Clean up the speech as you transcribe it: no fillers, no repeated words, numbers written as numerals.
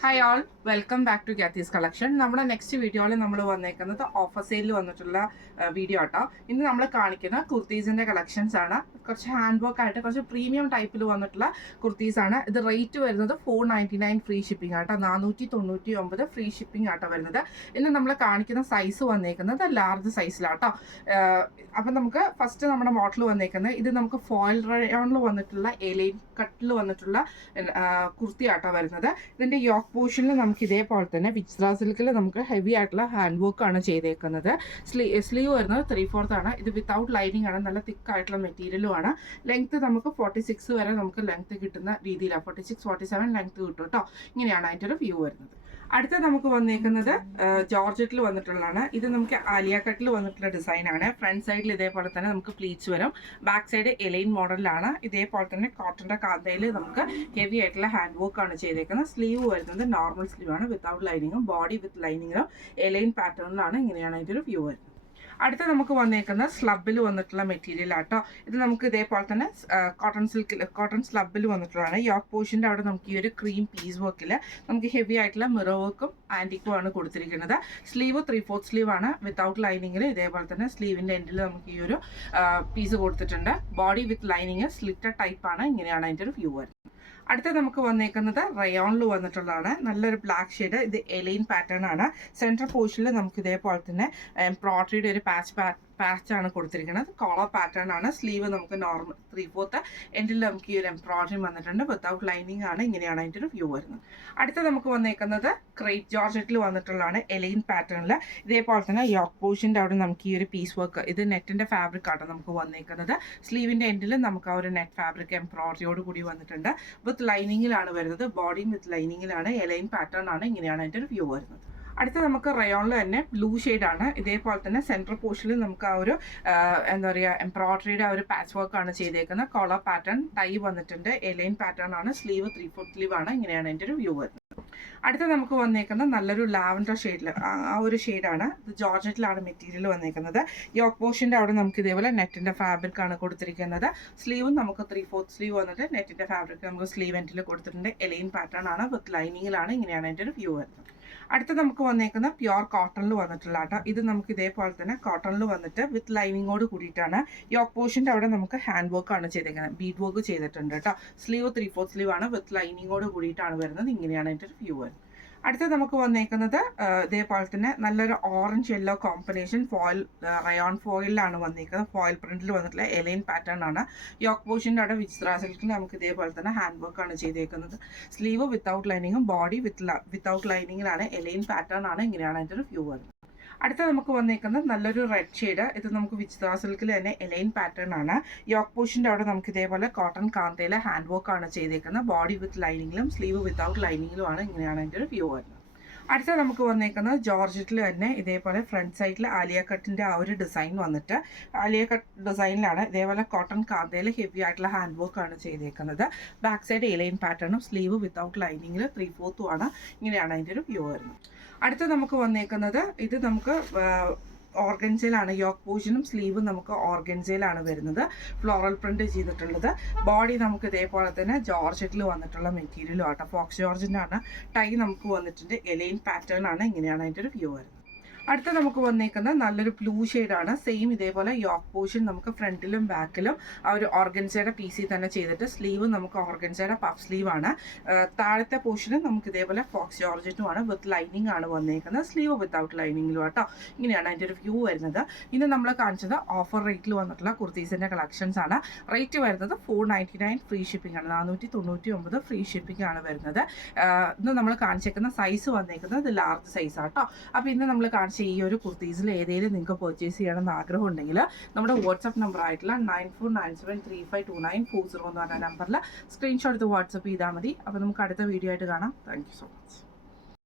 Hi all, welcome back to ഗ്യാത്തീസ് collection. നമ്മുടെ next വീഡിയോയിൽ നമ്മൾ വന്നേക്കുന്നത് ഓഫർ സെയിലിൽ വന്നിട്ടുള്ള വീഡിയോ ആട്ടോ. ഇന്ന് നമ്മൾ കാണിക്കുന്ന കുർത്തീസിൻ്റെ കളക്ഷൻസ് ആണ്. കുറച്ച് ഹാൻഡ് വർക്ക് ആയിട്ട് കുറച്ച് പ്രീമിയം ടൈപ്പിൽ വന്നിട്ടുള്ള കുർത്തീസ് ആണ്. ഇത് റേറ്റ് വരുന്നത് 499 ഫ്രീ ഷിപ്പിംഗ് ആട്ടോ. 499 ഫ്രീ ഷിപ്പിംഗ് ആട്ടോ വരുന്നത്. ഇന്ന് നമ്മൾ കാണിക്കുന്ന സൈസ് വന്നേക്കുന്നത് ലാർജ് സൈസിലാട്ടോ. അപ്പം നമുക്ക് ഫസ്റ്റ് നമ്മുടെ മോഡൽ വന്നേക്കുന്നത് ഇത് നമുക്ക് ഫോയിൽ റയോണിൽ വന്നിട്ടുള്ള എലൈൻ കട്ടിൽ വന്നിട്ടുള്ള കുർത്തി ആട്ടോ വരുന്നത്. ഇതിൻ്റെ യോക്ക് പോർഷനിൽ നമുക്ക് ഇതേപോലെ തന്നെ വിച്ചിത്ര സിൽക്കിൽ നമുക്ക് ഹെവി ആയിട്ടുള്ള ഹാൻഡ് വർക്ക് ആണ് ചെയ്തേക്കുന്നത്. സ്ലീവ് വരുന്നത് 3/4 ആണ്. ഇത് വിത്തൗട്ട് ലൈനിങ് ആണ്, നല്ല തിക്ക് ആയിട്ടുള്ള മെറ്റീരിയലും ആണ്. ലെങ്ത് നമുക്ക് 46 വരെ നമുക്ക് ലെങ്ത് കിട്ടുന്ന രീതിയിലാണ്. 46-47 ലെങ്ത് കിട്ടും കേട്ടോ. ഇങ്ങനെയാണ് അതിൻ്റെ ഒരു വ്യൂ വരുന്നത്. അടുത്ത നമുക്ക് വന്നേക്കുന്നത് ജോർജറ്റിൽ വന്നിട്ടുള്ളതാണ്. ഇത് നമുക്ക് ആലിയ കട്ടിൽ വന്നിട്ടുള്ള ഡിസൈനാണ്. ഫ്രണ്ട് സൈഡിൽ ഇതേപോലെ തന്നെ നമുക്ക് പ്ലീറ്റ്സ് വരും. ബാക്ക് സൈഡ് എലൈൻ മോഡലിലാണ്. ഇതേപോലെ തന്നെ കോട്ടൻ്റെ കാന്തയിൽ നമുക്ക് ഹെവി ആയിട്ടുള്ള ഹാൻഡ് വർക്ക് ആണ് ചെയ്തേക്കുന്നത്. സ്ലീവ് വരുന്നത് നോർമൽ സ്ലീവ് ആണ്, വിത്തൗട്ട് ലൈനിങ്ങും. ബോഡി വിത്ത് ലൈനിങ്ങിലും എലൈൻ പാറ്റേണിലാണ്. ഇങ്ങനെയാണ് ഇതിൻ്റെ ഒരു വ്യൂ വരുന്നത്. അടുത്ത നമുക്ക് വന്നേക്കുന്നത് സ്ലബിൽ വന്നിട്ടുള്ള മെറ്റീരിയൽ ആട്ടോ. ഇത് നമുക്ക് ഇതേപോലെ തന്നെ കോട്ടൺ സ്ലബിൽ വന്നിട്ടുള്ളതാണ്. യോക്ക് പോർഷൻ്റെ അവിടെ നമുക്ക് ഈ ഒരു ക്രീം പീസ് വർക്കിൽ നമുക്ക് ഹെവി ആയിട്ടുള്ള മിറർ വർക്കും ആൻറ്റിക്കും ആണ് കൊടുത്തിരിക്കുന്നത്. സ്ലീവ് 3/4 സ്ലീവ് ആണ്, വിത്തൗട്ട് ലൈനിങ്ങിൽ. ഇതേപോലെ തന്നെ സ്ലീവിൻ്റെ എൻഡിൽ നമുക്ക് ഈ ഒരു പീസ് കൊടുത്തിട്ടുണ്ട്. Body with lining slitted type ആണ്. ഇങ്ങനെയാണ് അതിൻ്റെ ഒരു വ്യൂ വരുന്നത്. അടുത്ത നമുക്ക് വന്നേക്കുന്നത് റയോണിൽ വന്നിട്ടുള്ളതാണ്. നല്ലൊരു ബ്ലാക്ക് ഷെയ്ഡ്. ഇത് എലൈൻ പാറ്റേൺ ആണ്. സെൻട്രൽ പോർഷനിൽ നമുക്ക് ഇതേപോലെ തന്നെ എംബ്രോയിഡറിയുടെ ഒരു പാച്ചാണ് കൊടുത്തിരിക്കുന്നത്. കോളർ പാറ്റേൺ ആണ്. സ്ലീവ് നമുക്ക് നോർമൽ 3/4 എൻഡിൽ നമുക്ക് ഈ ഒരു എംബ്രോയിഡറി വന്നിട്ടുണ്ട്. വിത്തൗട്ട് ലൈനിങ് ആണ്. ഇങ്ങനെയാണ് അതിൻ്റെ ഒരു വ്യൂ വരുന്നത്. അടുത്ത നമുക്ക് വന്നേക്കുന്നത് ക്രേപ്പ് ജോർജറ്റിൽ വന്നിട്ടുള്ളതാണ്. എലൈൻ പാറ്റേണിൽ ഇതേപോലെ തന്നെ യോക്ക് പോർഷൻ്റെ അവിടെ നമുക്ക് ഈ ഒരു പീസ് വർക്ക്, ഇത് നെറ്റിൻ്റെ ഫാബ്രിക് ആണ് നമുക്ക് വന്നേക്കുന്നത്. സ്ലീവിൻ്റെ എൻഡിൽ നമുക്ക് ആ ഒരു നെറ്റ് ഫാബ്രിക് എംബ്രോയിഡറിയോട് കൂടി വന്നിട്ടുണ്ട്. വിത്ത് ലൈനിങ്ങിലാണ് വരുന്നത്. ബോഡിയും വിത്ത് ലൈനിങ്ങിലാണ്. എലൈൻ പാറ്റേൺ ആണ്. ഇങ്ങനെയാണ് അതിൻ്റെ ഒരു വ്യൂ വരുന്നത്. അടുത്ത നമുക്ക് റയോണിൽ തന്നെ ബ്ലൂ ഷെയ്ഡാണ്. ഇതേപോലെ തന്നെ സെൻട്രൽ പോർഷനിൽ നമുക്ക് ആ ഒരു എന്താ പറയുക എംബ്രോയിഡറിയുടെ ആ ഒരു പാച്ച് വർക്ക് ആണ് ചെയ്തേക്കുന്നത്. കോളർ പാറ്റേൺ ടൈ വന്നിട്ടുണ്ട്. എലൈൻ പാറ്റേൺ ആണ്. സ്ലീവ് 3/4 സ്ലീവ് ആണ്. ഇങ്ങനെയാണ് എൻ്റെ ഒരു വ്യൂ വരുന്നത്. അടുത്ത നമുക്ക് വന്നേക്കുന്നത് നല്ലൊരു ലാവൻഡർ ഷെയ്ഡിൽ ആ ഒരു ഷെയ്ഡാണ്. ഇത് ജോർജറ്റിലാണ് മെറ്റീരിയൽ വന്നേക്കുന്നത്. യോക്ക് പോർഷൻ്റെ അവിടെ നമുക്ക് ഇതേപോലെ നെറ്റിൻ്റെ ഫാബ്രിക് ആണ് കൊടുത്തിരിക്കുന്നത്. സ്ലീവും നമുക്ക് 3/4 സ്ലീവ് വന്നിട്ട് നെറ്റിൻ്റെ ഫാബ്രിക് നമുക്ക് സ്ലീവ് എൻഡിൽ കൊടുത്തിട്ടുണ്ട്. എലൈൻ പാറ്റേൺ ആണ്. വിത്ത് ലൈനിങ്ങിലാണ്. ഇങ്ങനെയാണ് എൻ്റെ ഒരു വ്യൂ വരുന്നത്. അടുത്ത നമുക്ക് വന്നേക്കുന്ന പ്യുവർ കോട്ടണിൽ വന്നിട്ടുള്ള കേട്ടോ. ഇത് നമുക്ക് ഇതേപോലെ തന്നെ കോട്ടണിൽ വന്നിട്ട് വിത്ത് ലൈനിങ്ങോട് കൂടിയിട്ടാണ്. യോക്ക് പോർഷൻ്റെ അവിടെ നമുക്ക് ഹാൻഡ് വർക്ക് ആണ് ചെയ്തേക്കുന്നത്. ബീഡ് വർക്ക് ചെയ്തിട്ടുണ്ട് കേട്ടോ. സ്ലീവ് 3/4 സ്ലീവ് ആണ്. വിത്ത് ലൈനിങ്ങോട് കൂടിയിട്ടാണ് വരുന്നത്. ഇങ്ങനെയാണ് എൻ്റെ ഒരു വ്യൂ വരുന്നത്. അടുത്ത നമുക്ക് വന്നേക്കുന്നത് ഇതേപോലെ തന്നെ നല്ലൊരു ഓറഞ്ച് യെല്ലോ കോമ്പിനേഷൻ റയോൺ ഫോയിലാണ് വന്നേക്കുന്നത്. ഫോയിൽ പ്രിന്റിൽ വന്നിട്ടുള്ള എലൈൻ പാറ്റേൺ ആണ്. യോക്ക് പോർഷൻ്റെ അവിടെ വിച്ചിത്ര സിൽക്കിൽ നമുക്ക് ഇതേപോലെ തന്നെ ഹാൻഡ് വർക്ക് ആണ് ചെയ്തേക്കുന്നത്. സ്ലീവ് വിത്തൗട്ട് ലൈനിങ്ങും ബോഡി വിത്തൗട്ട് ലൈനിങ്ങിലാണ്. എലൈൻ പാറ്റേൺ ആണ്. ഇങ്ങനെയാണ് അതിൻ്റെ ഒരു വ്യൂ വരുന്നത്. അടുത്ത നമുക്ക് വന്നേക്കുന്നത് നല്ലൊരു റെഡ് ഷെയ്ഡ്. ഇത് നമുക്ക് വിച്ചിത്ര സിൽക്കിൽ തന്നെ എലൈൻ പാറ്റേൺ ആണ്. യോക്ക് പോർഷൻ്റെ അവിടെ നമുക്ക് ഇതേപോലെ കോട്ടൺ കാന്തയിലെ ഹാൻഡ് വർക്ക് ആണ് ചെയ്തേക്കുന്നത്. ബോഡി വിത്ത് ലൈനിങ്ങിലും സ്ലീവ് വിത്തൗട്ട് ലൈനിങ്ങിലുമാണ്. ഇങ്ങനെയാണ് അതിൻ്റെ ഒരു വ്യൂ വരുന്നത്. അടുത്ത നമുക്ക് വന്നേക്കുന്നത് ജോർജറ്റിൽ തന്നെ ഇതേപോലെ ഫ്രണ്ട് സൈഡിൽ ആലിയ കട്ടിൻ്റെ ആ ഒരു ഡിസൈൻ വന്നിട്ട് ആലിയ കട്ട് ഡിസൈനിലാണ്. ഇതേപോലെ കോട്ടൺ കാന്തയിൽ ഹെവി ആയിട്ടുള്ള ഹാൻഡ് വർക്ക് ആണ് ചെയ്തേക്കുന്നത്. ബാക്ക് സൈഡ് എലൈൻ പാറ്റേണും സ്ലീവ് വിത്തൗട്ട് ലൈനിങ്ങിൽ 3/4 ആണ്. ഇങ്ങനെയാണ് അതിൻ്റെ ഒരു വ്യൂ വരുന്നത്. അടുത്ത നമുക്ക് വന്നേക്കുന്നത് ഇത് നമുക്ക് ഓർഗൻസയിലാണ്. യോക്ക് പോർഷനും സ്ലീവും നമുക്ക് ഓർഗൻസയിലാണ് വരുന്നത്. ഫ്ലോറൽ പ്രിന്റ് ചെയ്തിട്ടുള്ളത്. ബോഡി നമുക്ക് ഇതേപോലെ തന്നെ ജോർജറ്റിൽ വന്നിട്ടുള്ള മെറ്റീരിയലും ആട്ടോ. ഫോക്സ് ജോർജിൻ്റെ ആണ്. ടൈ നമുക്ക് വന്നിട്ടുണ്ട്. എലൈൻ പാറ്റേൺ ആണ്. ഇങ്ങനെയാണ് അതിൻ്റെ ഒരു വ്യൂ വരുന്നത്. അടുത്ത നമുക്ക് വന്നേക്കുന്നത് നല്ലൊരു ബ്ലൂ ഷെയ്ഡാണ്. സെയിം ഇതേപോലെ യോക്ക് പോർഷൻ നമുക്ക് ഫ്രണ്ടിലും ബാക്കിലും ആ ഒരു ഓർഗൻസയുടെ പീസിൽ തന്നെ ചെയ്തിട്ട് സ്ലീവ് നമുക്ക് ഓർഗൻസയുടെ പഫ് സ്ലീവ് ആണ്. താഴത്തെ പോർഷന് നമുക്ക് ഇതേപോലെ ഫോക്സ് ജോർജറ്റുമാണ്. വിത്ത് ലൈനിങ് ആണ് വന്നേക്കുന്നത്. സ്ലീവ് വിത്തൗട്ട് ലൈനിങ്ങിലും ആട്ടോ. ഇങ്ങനെയാണ് അതിൻ്റെ ഒരു വ്യൂ വരുന്നത്. ഇന്ന് നമ്മൾ കാണിച്ചത് ഓഫർ റേറ്റിൽ വന്നിട്ടുള്ള കുർത്തീസിൻ്റെ കളക്ഷൻസ് ആണ്. റേറ്റ് വരുന്നത് 499 ഫ്രീ ഷിപ്പിംഗ് ആണ്. 499 ഫ്രീ ഷിപ്പിംഗ് ആണ് വരുന്നത്. ഇന്ന് നമ്മൾ കാണിച്ചേക്കുന്ന സൈസ് വന്നേക്കുന്നത് ലാർജ് സൈസ് ആട്ടോ. അപ്പോൾ ഇന്ന് നമ്മൾ ഈ ഒരു കുർത്തീസിൽ ഏതെങ്കിലും നിങ്ങൾക്ക് പർച്ചേസ് ചെയ്യണമെന്ന് ആഗ്രഹം ഉണ്ടെങ്കിൽ നമ്മുടെ വാട്സ്ആപ്പ് നമ്പർ ആയിട്ടുള്ള 9497352940 എന്ന് പറഞ്ഞ നമ്പറിൽ സ്ക്രീൻഷോട്ട് എടുത്ത് വാട്സപ്പ് ചെയ്താൽ മതി. അപ്പോൾ നമുക്ക് അടുത്ത വീഡിയോ ആയിട്ട് കാണാം. Thank you so much.